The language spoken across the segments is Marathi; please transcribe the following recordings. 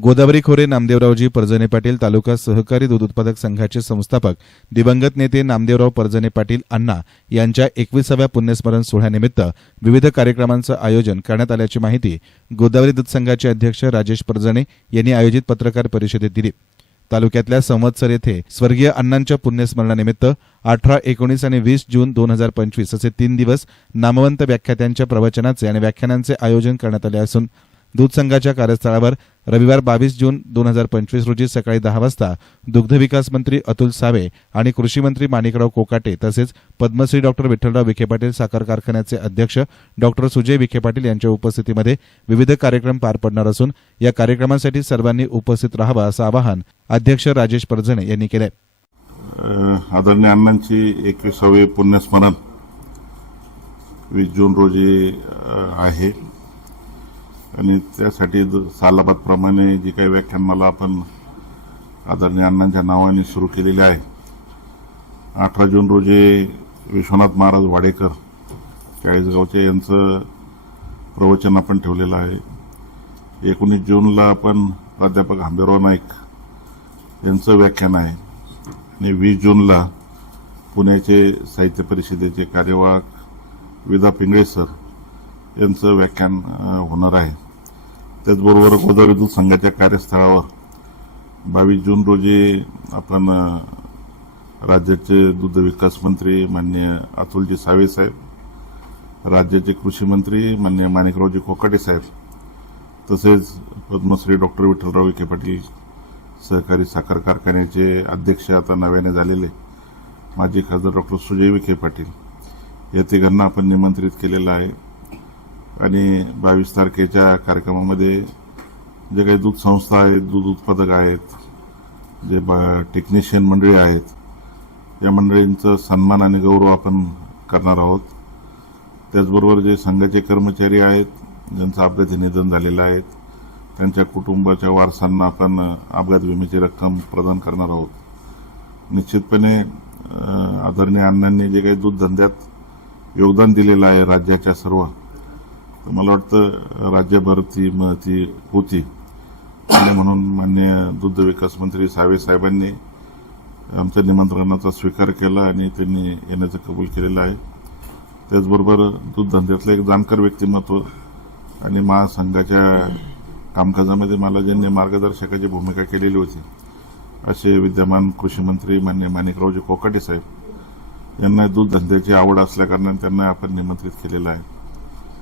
गोदावरी खोरे नामदेवरावजी परजने पाटील तालुका सहकारी दूध उत्पादक संघाचे संस्थापक दिवंगत नेते नामदेवराव परजने पाटील अण्णा यांच्या एकविसाव्या पुण्यस्मरण सोहळ्यानिमित्त विविध कार्यक्रमांचं आयोजन करण्यात आल्याची माहिती गोदावरी दूध संघाचे अध्यक्ष राजेश परजणे यांनी आयोजित पत्रकार परिषदेत दिली. तालुक्यातल्या संवत्सर येथे स्वर्गीय अण्णांच्या पुण्यस्मरणानिमित्त अठरा एकोणीस आणि वीस जून दोन हजार पंचवीस असे तीन दिवस नामवंत व्याख्यात्यांच्या प्रवचनाचे आणि व्याख्यानांचे आयोजन करण्यात आले असून दूध संघाच्या कार्यस्थळावर रविवार बावीस जून दोन हजार पंचवीस रोजी सकाळी दहा वाजता दुग्ध विकास मंत्री अतुल सावे आणि कृषी मंत्री माणिकराव कोकाटे तसेच पद्मश्री डॉक्टर विठ्ठलराव विखे पाटील साखर कारखान्याचे अध्यक्ष डॉक्टर सुजय विखे पाटील यांच्या उपस्थितीमध्ये विविध कार्यक्रम पार पडणार असून या कार्यक्रमासाठी सर्वांनी उपस्थित राहावं असं आवाहन अध्यक्ष राजेश परजणे यांनी केलंय. आदरणीय अण्णांची एकविसावे पुण्यस्मरण वीस जून रोजी आहे. आणि त्यासाठी द- सालाबादप्रमाणे जी काही व्याख्यानमाला आपण आदरणीय अण्णांच्या नावाने सुरू केलेली आहे. अठरा जून रोजी विश्वनाथ महाराज वाडेकर चाळीसगावचे यांचं प्रवचन आपण ठेवलेलं आहे. एकोणीस जूनला आपण प्राध्यापक आंबेराव नाईक यांचं व्याख्यान आहे. आणि वीस जूनला पुण्याचे साहित्य परिषदेचे कार्यवाहक विदा पिंगळे सर यांचं व्याख्यान होणार आहे. त्याचबरोबर गोदावरी दूध संघाच्या कार्यस्थळावर बावीस जून रोजी आपण राज्याचे दूध विकास मंत्री माननीय अतुलजी सावे साहेब राज्याचे कृषी मंत्री माननीय माणिकरावजी कोकाटे साहेब तसेच पद्मश्री डॉक्टर विठ्ठलराव विखे पाटील सहकारी साखर कारखान्याचे अध्यक्ष आता नव्याने झालेले माजी खासदार डॉक्टर सुजय विखे पाटील या तिघांना आपण निमंत्रित केलेलं आहे. आणि बावीस तारखेच्या कार्यक्रमामध्ये जे काही दूध संस्था आहेत दूध उत्पादक आहेत जे टेक्निशियन मंडळी आहेत या मंडळींचं सन्मान आणि गौरव आपण करणार आहोत. त्याचबरोबर जे संघाचे कर्मचारी आहेत ज्यांचं अपघाती निधन झालेलं आहे त्यांच्या कुटुंबाच्या वारसांना आपण अपघात विम्याची रक्कम प्रदान करणार आहोत. निश्चितपणे आदरणीय अण्णांनी जे काही दूध धंद्यात योगदान दिलेलं आहे राज्याच्या सर्व मला वाटतं राज्यभर ती म- ती होती. आणि म्हणून मान्य दुग्ध विकास मंत्री सावे साहेबांनी आमच्या निमंत्रणाचा स्वीकार केला आणि त्यांनी येण्याचं कबूल केलेलं आहे. त्याचबरोबर दूध धंद्यातलं एक जाणकार व्यक्तिमत्व आणि महासंघाच्या कामकाजामध्ये मला ज्यांनी मार्गदर्शकाची भूमिका केलेली होती. असे विद्यमान कृषी मंत्री मान्य माणिकरावजी कोकाटे साहेब यांना दूध धंद्याची आवड असल्याकारणाने त्यांना आपण निमंत्रित केलेलं आहे.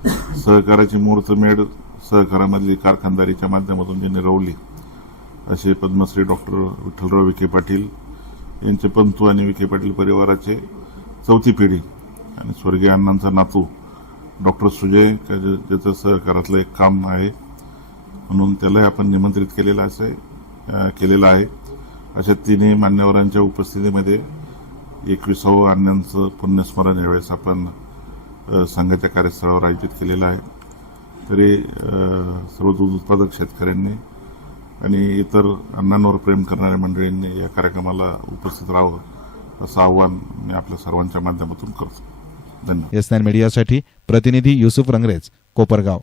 सहकाराची मुहूर्तमेढ सहकारामधली कारखानदारीच्या माध्यमातून त्यांनी रवली. असे पद्मश्री डॉक्टर विठ्ठलराव विखे पाटील यांचे पंतू आणि विखे पाटील परिवाराचे चौथी पिढी आणि स्वर्गीय अण्णांचा नातू डॉक्टर सुजय ज्याचं सहकारातलं एक काम आहे म्हणून त्यालाही आपण निमंत्रित केलेलं असे केलेलं आहे. अशा तिन्ही मान्यवरांच्या उपस्थितीमध्ये एकविसावं अण्णांचं पुण्यस्मरण यावेळेस आपण संघाच्या कार्यस्थळावर आयोजित केलेलं आहे. तरी सर्व दूध उत्पादक शेतकऱ्यांनी आणि इतर अण्णांवर प्रेम करणाऱ्या मंडळींनी या कार्यक्रमाला उपस्थित राहावं असं आव्हान मी आपल्या सर्वांच्या माध्यमातून करतो. धन्यवाद. एस मीडियासाठी प्रतिनिधी युसुफ रंगरेज कोपरगाव.